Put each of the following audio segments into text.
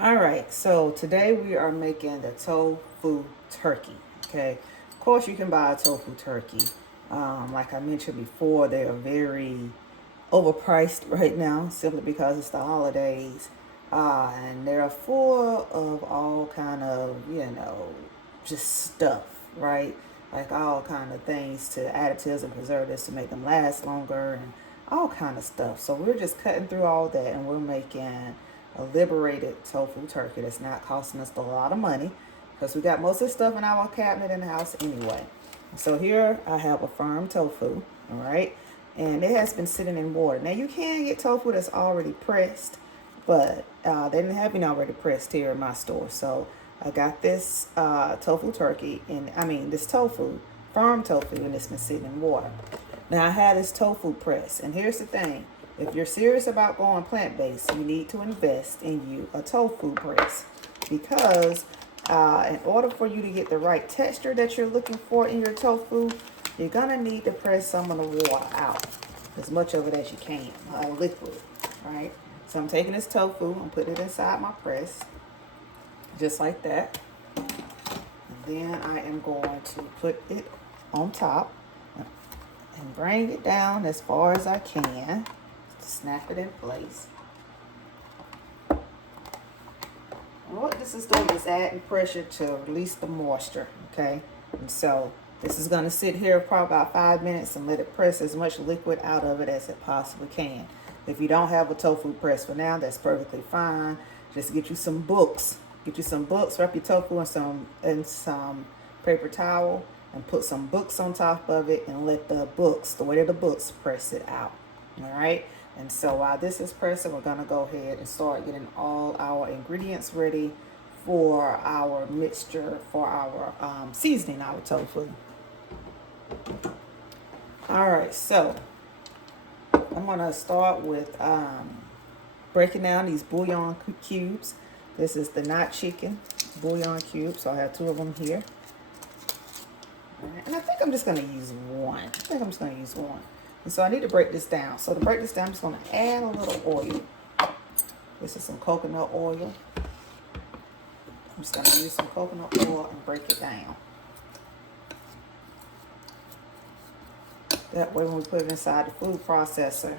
All right, so today we are making the tofu turkey. Okay, of course you can buy a tofu turkey. Like I mentioned before, they are very overpriced right now simply because it's the holidays, and they're full of all kind of just stuff, right? Like all kind of things to additives and preservatives to make them last longer and all kind of stuff. So we're just cutting through all that, and we're making a liberated tofu turkey that's not costing us a lot of money because we got most of the stuff in our cabinet in the house anyway. So here I have a firm tofu, all right, and it has been sitting in water. Now you can get tofu that's already pressed, but they didn't have any already pressed here in my store. So I got this tofu turkey, and I mean this tofu, firm tofu, and it's been sitting in water. Now I had this tofu press, and here's the thing. If you're serious about going plant-based, you need to invest in you a tofu press because in order for you to get the right texture that you're looking for in your tofu, you're going to need to press some of the water out, as much of it as you can, liquid, right? So I'm taking this tofu and putting it inside my press, just like that. And then I am going to put it on top and bring it down as far as I can. Snap it in place. And what this is doing is adding pressure to release the moisture, okay? And so this is going to sit here for about 5 minutes and let it press as much liquid out of it as it possibly can. If you don't have a tofu press for now, that's perfectly fine. Just get you some books. Get you some books, wrap your tofu in some paper towel and put some books on top of it and let the weight of the books press it out. All right? And so while this is pressing, we're going to go ahead and start getting all our ingredients ready for our mixture, for our seasoning, our tofu. All right, so I'm going to start with breaking down these bouillon cubes. This is the not chicken bouillon cubes, so I have 2 of them here. All right, and I think I'm just going to use one. And so I need to break this down. So to break this down, I'm just going to add a little oil. This is some coconut oil. I'm just going to use some coconut oil and break it down. That way when we put it inside the food processor,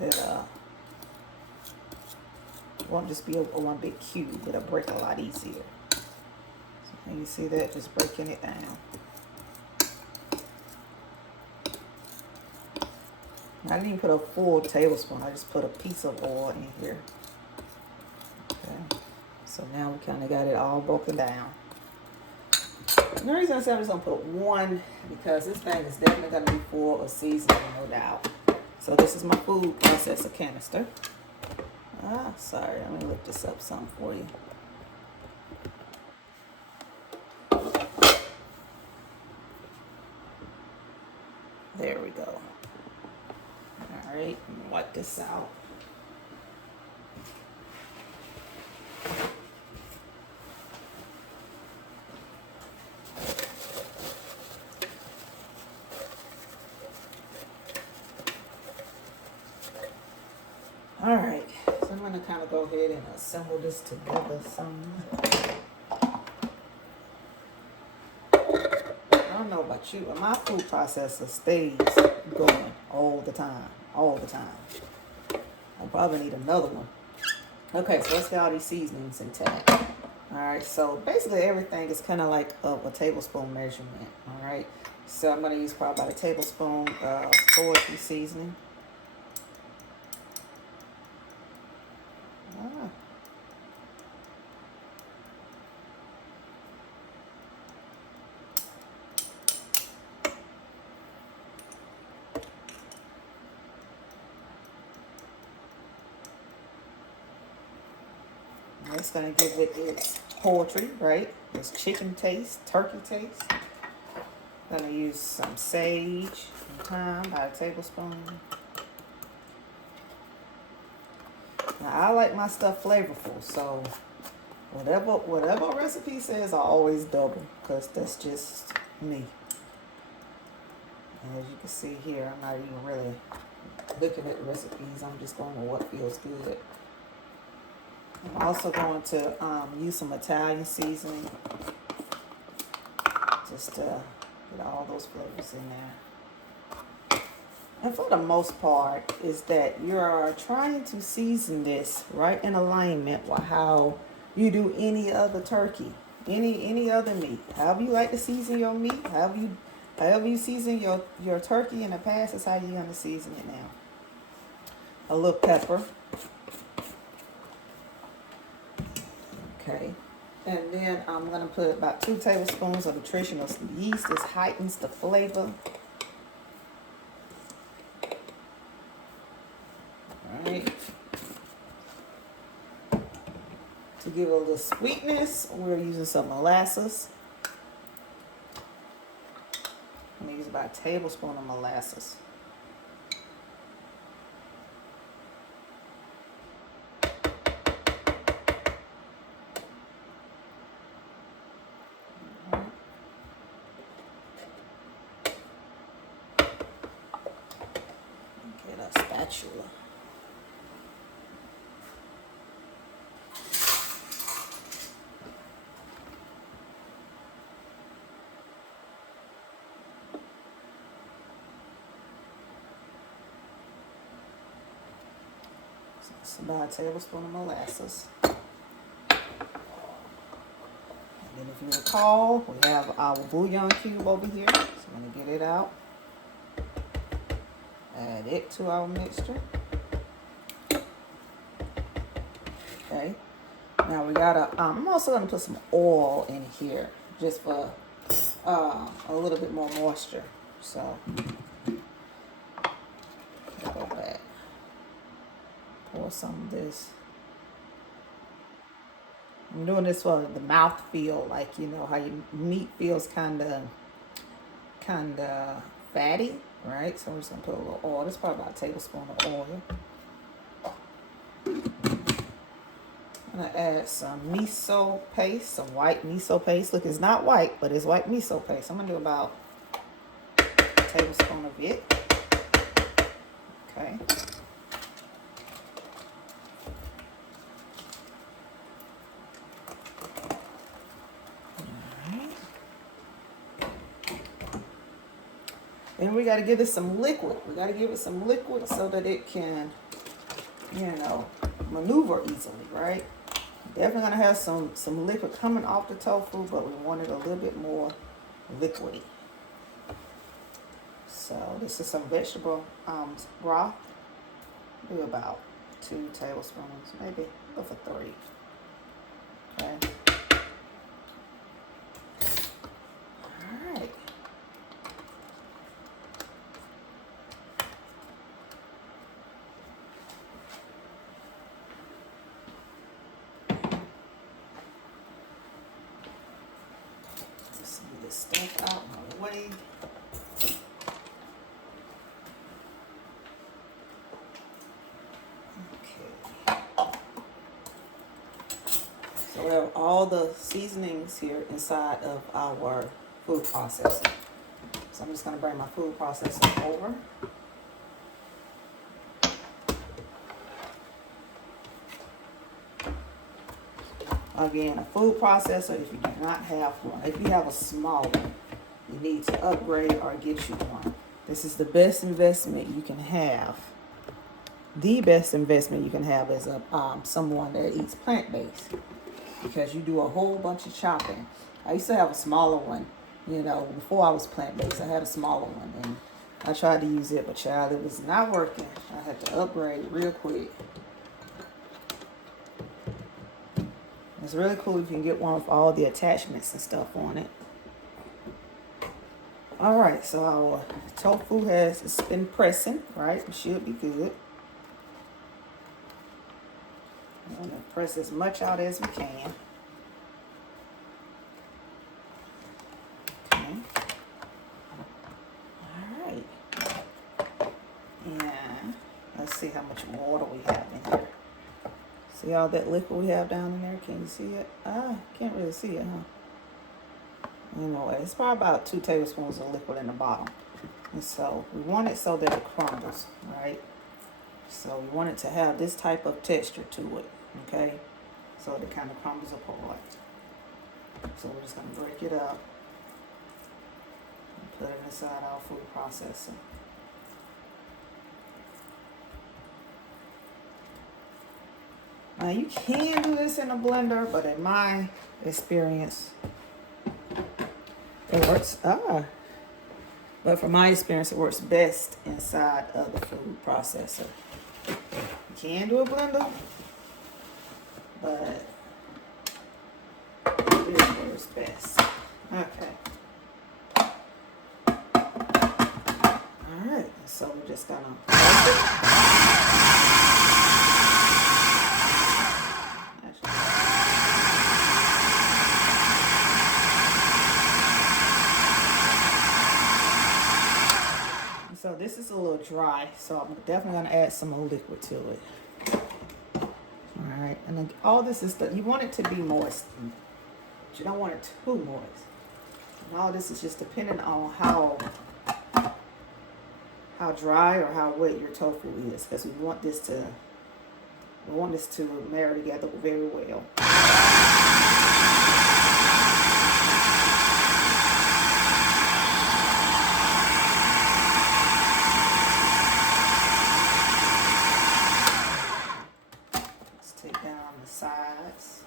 it won't just be a one big cube. It'll break a lot easier. So can you see that? Just breaking it down. I didn't even put a full tablespoon. I just put a piece of oil in here. Okay. So now we kind of got it all broken down. And the reason I said I'm just going to put one because this thing is definitely going to be full of seasoning, no doubt. So this is my food processor canister. Sorry. Let me lift this up some for you. There we go. All right, wipe this out. All right, so I'm going to kind of go ahead and assemble this together some. I don't know about you, but my food processor stays going all the time. I probably need another one. Okay, so let's get all these seasonings intact. All right, so basically everything is kind of like a tablespoon measurement. All right, so I'm going to use probably about a tablespoon of foraging seasoning. It's going to give it its poultry, right? Its chicken taste, turkey taste. I'm going to use some sage and thyme, about a tablespoon. Now, I like my stuff flavorful, so whatever a recipe says, I always double because that's just me. And as you can see here, I'm not even really looking at the recipes. I'm just going with what feels good. I'm also going to use some Italian seasoning just to get all those flavors in there. And for the most part is that you're trying to season this right in alignment with how you do any other turkey, any other meat. However you like to season your meat, however you season your turkey in the past, is how you're going to season it now. A little pepper. Okay. And then I'm going to put about 2 tablespoons of nutritional yeast. This heightens the flavor. Alright. To give it a little sweetness, we're using some molasses. I'm going to use about a tablespoon of molasses. Spatula. So it's about a tablespoon of molasses. And then if you recall, we have our bouillon cube over here. So I'm going to get it out. Add it to our mixture. Okay. Now we gotta, I'm also gonna put some oil in here just for a little bit more moisture. So, go back. Pour some of this. I'm doing this for the mouth feel, like, you know, how your meat feels kind of fatty, right? So we're just gonna put a little oil. This is probably about a tablespoon of oil. I'm gonna add some miso paste, some white miso paste. Look, it's not white, but it's white miso paste. I'm gonna do about a tablespoon of it. Okay. Then we got to give it some liquid. We got to give it some liquid so that it can, you know, maneuver easily, right? Definitely going to have some liquid coming off the tofu, but we want it a little bit more liquidy. So this is some vegetable broth. Do about 2 tablespoons, maybe go for 3. Okay. This stuff out my way. Okay. So we have all the seasonings here inside of our food processor. So I'm just going to bring my food processor over. Again, a food processor, if you do not have one, if you have a small one, you need to upgrade or get you one. This is the best investment you can have. The best investment you can have is someone that eats plant-based, because you do a whole bunch of chopping. I used to have a smaller one, you know, before I was plant-based. I had a smaller one, and I tried to use it, but child, it was not working. I had to upgrade real quick. It's really cool if you can get one with all the attachments and stuff on it. All right, so our tofu it's been pressing, right? It should be good. I'm going to press as much out as we can. Okay. All right. And let's see how much water we have in here. See all that liquid we have down in there? Can you see it? Can't really see it, huh? Anyway, it's probably about 2 tablespoons of liquid in the bottom. And so we want it so that it crumbles, right? So we want it to have this type of texture to it, okay? So it kind of crumbles apart. So we're just going to break it up and put it inside our food processor. Now you can do this in a blender, but in my experience, it works. But from my experience, it works best inside of the food processor. You can do a blender, but it works best. Okay. All right. So we're just gonna press it. So this is a little dry, so I'm definitely gonna add some more liquid to it. All right, and then all this is you want it to be moist, but you don't want it too moist. And all this is just depending on how dry or how wet your tofu is, because we want this to marry together very well. Sides.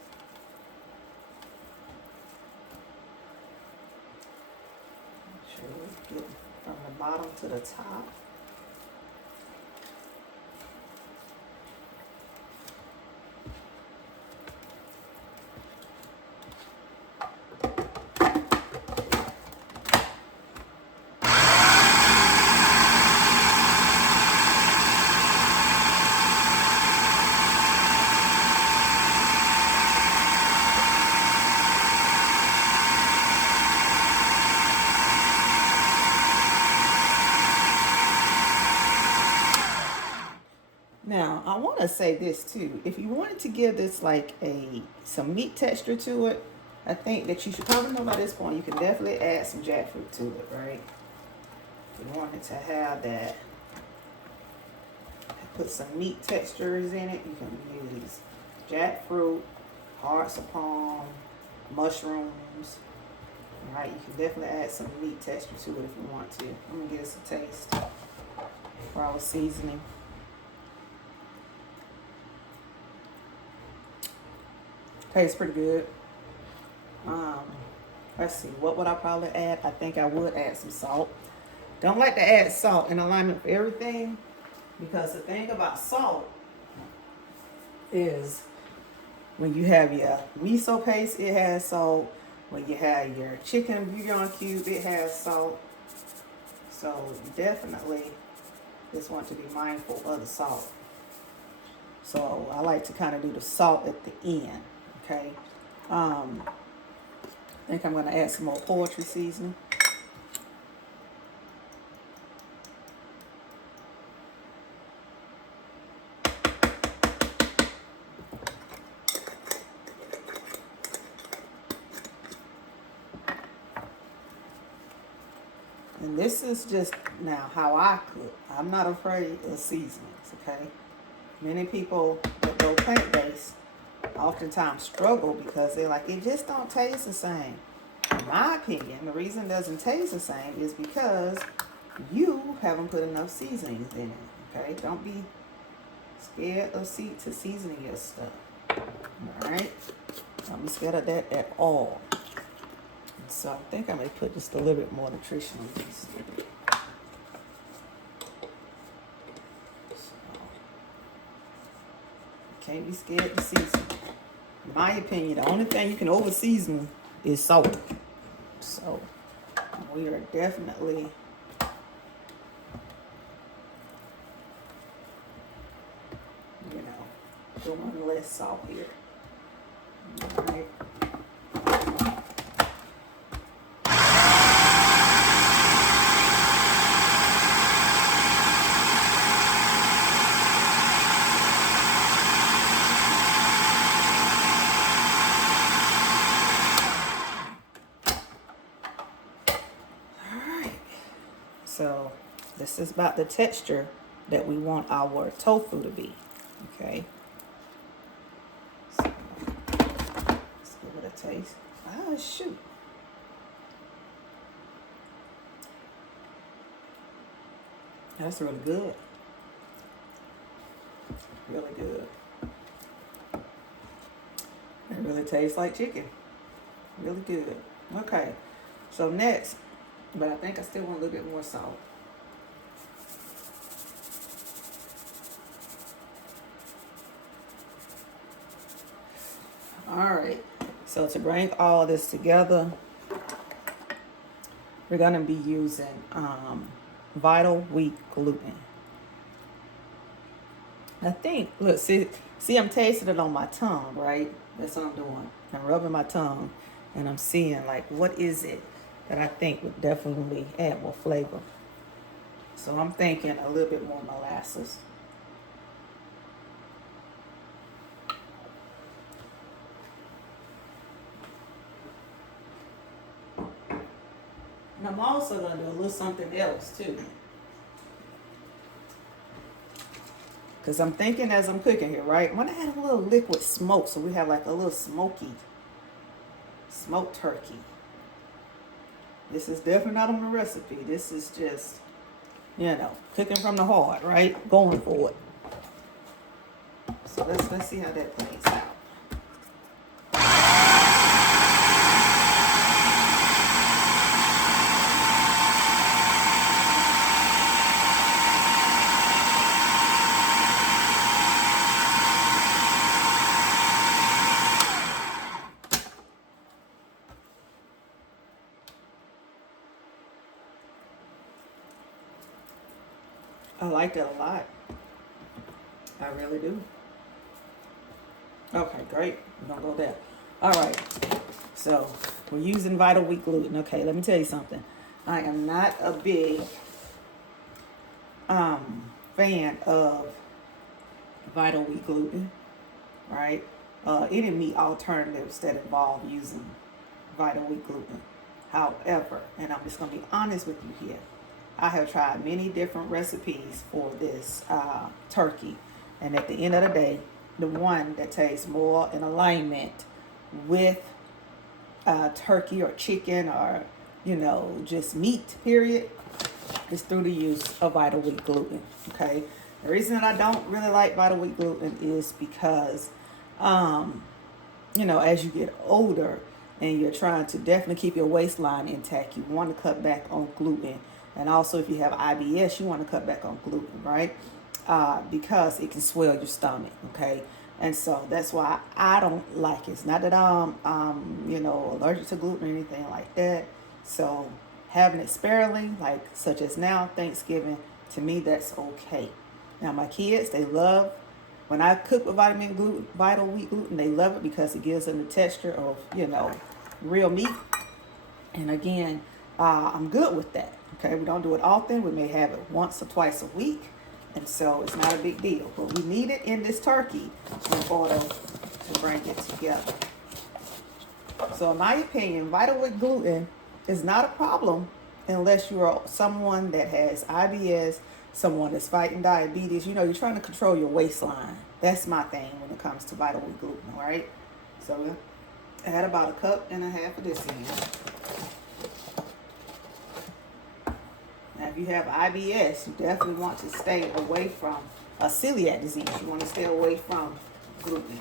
Make sure we get from the bottom to the top. Now, I want to say this too. If you wanted to give this like some meat texture to it, I think that you should probably know by this point, you can definitely add some jackfruit to it, right? If you wanted to have that, put some meat textures in it, you can use jackfruit, hearts of palm, mushrooms. All right, you can definitely add some meat texture to it if you want to. I'm gonna give us a taste for our seasoning. Tastes pretty good. Let's see, what would I probably add? I think I would add some salt. Don't like to add salt in alignment with everything, because the thing about salt is when you have your miso paste, it has salt. When you have your chicken bouillon cube, it has salt. So you definitely just want to be mindful of the salt. So I like to kind of do the salt at the end. Okay, I think I'm going to add some more poultry seasoning. And this is just now how I cook. I'm not afraid of seasonings, okay? Many people that go plant-based oftentimes struggle because they're like, it just don't taste the same. In my opinion, the reason it doesn't taste the same is because you haven't put enough seasonings in it, okay? Don't be scared of seasoning your stuff, all right? Don't be scared of that at all. So I think I may put just a little bit more nutrition on this. Can't be scared to season. In my opinion, the only thing you can over season is salt. So we are definitely doing less salt here. All right. So this is about the texture that we want our tofu to be. Okay. So, let's give it a taste. Ah, shoot. That's really good. Really good. It really tastes like chicken. Really good. Okay. So next, but I think I still want a little bit more salt. All right. So to bring all this together, we're going to be using Vital Wheat gluten. I think, look, see, I'm tasting it on my tongue, right? That's what I'm doing. I'm rubbing my tongue, and I'm seeing, like, what is it that I think would definitely add more flavor. So I'm thinking a little bit more molasses. And I'm also going to do a little something else, too. Because I'm thinking as I'm cooking here, right? I'm going to add a little liquid smoke so we have like a little smoky smoked turkey. This is definitely not on the recipe. This is just, you know, cooking from the heart, right? Going for it. So let's see how that plays out. I like that a lot. I really do. Okay, great. We're going to go there. All right. So we're using Vital Wheat gluten. Okay, let me tell you something. I am not a big fan of Vital Wheat gluten, right? Any meat alternatives that involve using Vital Wheat gluten. However, and I'm just going to be honest with you here, I have tried many different recipes for this turkey. And at the end of the day, the one that tastes more in alignment with turkey or chicken or, you know, just meat, period, is through the use of Vital Wheat gluten, okay? The reason that I don't really like Vital Wheat gluten is because, you know, as you get older and you're trying to definitely keep your waistline intact, you want to cut back on gluten. And also, if you have IBS, you want to cut back on gluten, right? Because it can swell your stomach, okay? And so that's why I don't like it. It's not that I'm you know, allergic to gluten or anything like that. So having it sparingly, like such as now, Thanksgiving, to me, that's okay. Now, my kids, they love, when I cook with Vital Wheat gluten, they love it because it gives them the texture of, you know, real meat. And again, I'm good with that. Okay, we don't do it often. We may have it once or twice a week. And so it's not a big deal. But we need it in this turkey in order to bring it together. So in my opinion, Vital Wheat gluten is not a problem unless you're someone that has IBS, someone that's fighting diabetes. You know, you're trying to control your waistline. That's my thing when it comes to Vital Wheat gluten, all right? So we'll add about 1.5 cups of this in. Now, if you have IBS, you definitely want to stay away from a celiac disease. You want to stay away from gluten.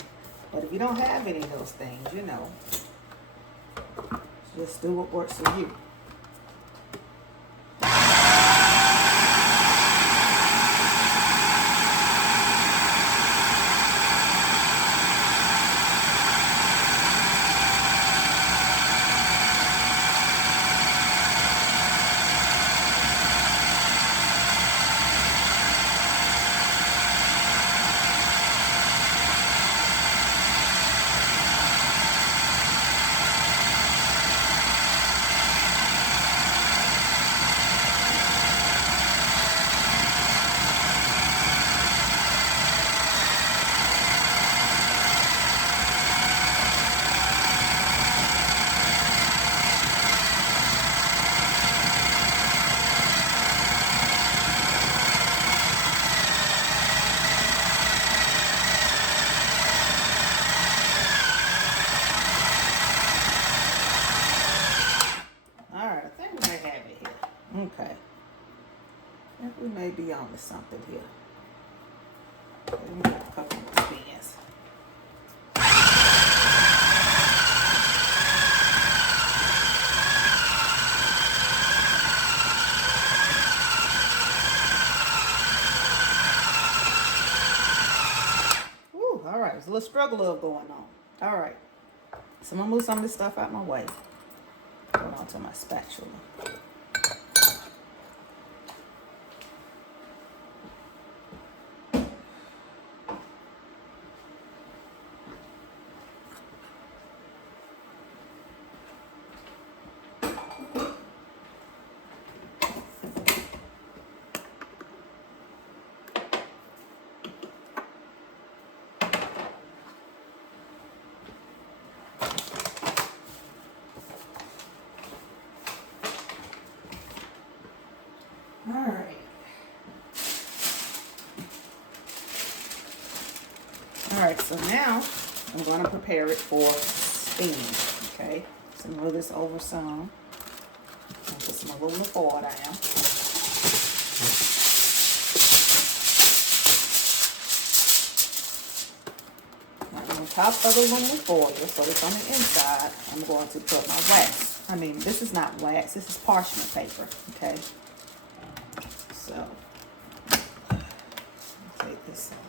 But if you don't have any of those things, you know, just do what works for you. with something here. Let me get a couple more spins. Ooh, all right, there's a little struggle of going on. All right, so I'm gonna move some of this stuff out my way. Hold on to my spatula. All right, so now I'm going to prepare it for steam, okay? So move this over some. I'll put some aluminum foil down. Now on top of the aluminum foil, so it's on the inside, I'm going to put my wax. I mean, this is not wax, this is parchment paper, okay? So, take this off.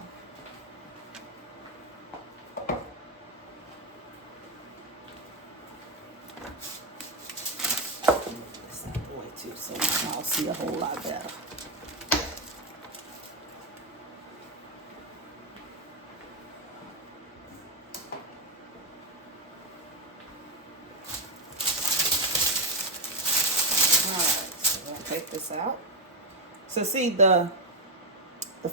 So I'll see a whole lot better. Alright, so we're gonna take this out. So see, the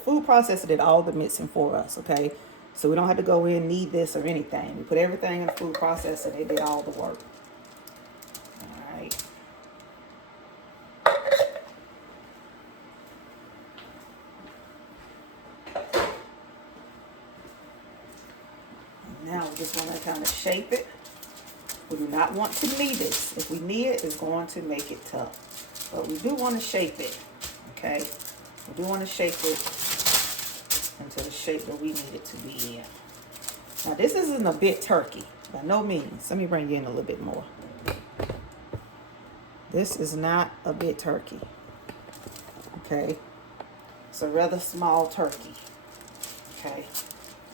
food processor did all the mixing for us, okay? So we don't have to go in, knead this or anything. We put everything in the food processor, they did all the work. Alright. Now we just want to kind of shape it. We do not want to knead this. If we knead it, it's going to make it tough. But we do want to shape it, okay? We do want to shape it into the shape that we need it to be in. Now this isn't a bit turkey, by no means. Let me bring you in a little bit more. This is not a bit turkey, okay? It's a rather small turkey, okay?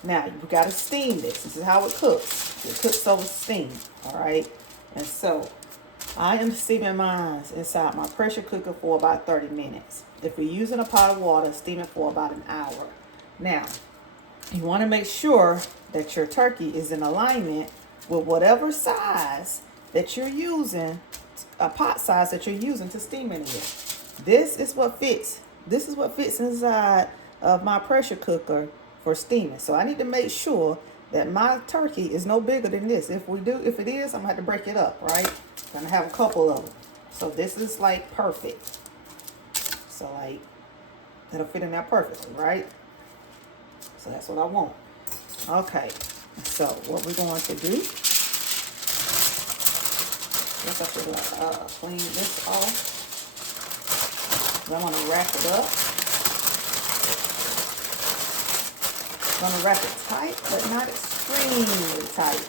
Now, you got to steam this. This is how it cooks. It cooks over steam, all right? And so, I am steaming mine inside my pressure cooker for about 30 minutes. If you're using a pot of water, steam it for about an hour. Now, you want to make sure that your turkey is in alignment with whatever size that you're using, a pot size that you're using to steam it in. This is what fits. This is what fits inside of my pressure cooker for steaming. So I need to make sure that my turkey is no bigger than this. If it is, I'm gonna have to break it up, right? I'm gonna have a couple of them. So this is like perfect. So like, it'll fit in there perfectly, right? So that's what I want. Okay, so what we're going to do, I guess I should clean this off. I want to wrap it up. I'm going to wrap it tight, but not extremely tight,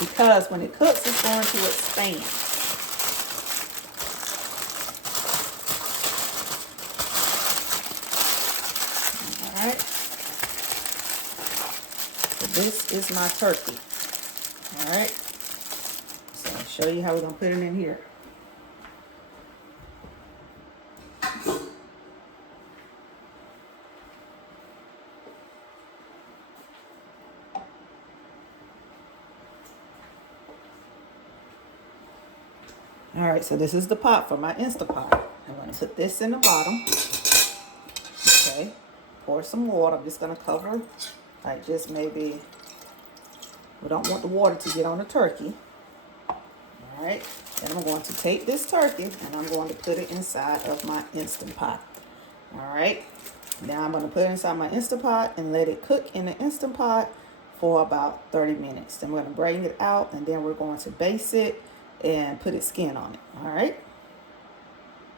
because when it cooks, it's going to expand. All right. So this is my turkey. All right. So I'll show you how we're going to put it in here. All right, so this is the pot for my Instapot. I'm going to put this in the bottom. Okay, pour some water. I'm just going to cover, like just maybe, we don't want the water to get on the turkey. All right, then I'm going to take this turkey and I'm going to put it inside of my Instant Pot. All right, now I'm going to put it inside my Instant Pot and let it cook in the Instant Pot for about 30 minutes. Then we're going to bring it out and then we're going to baste it and put its skin on it. All right.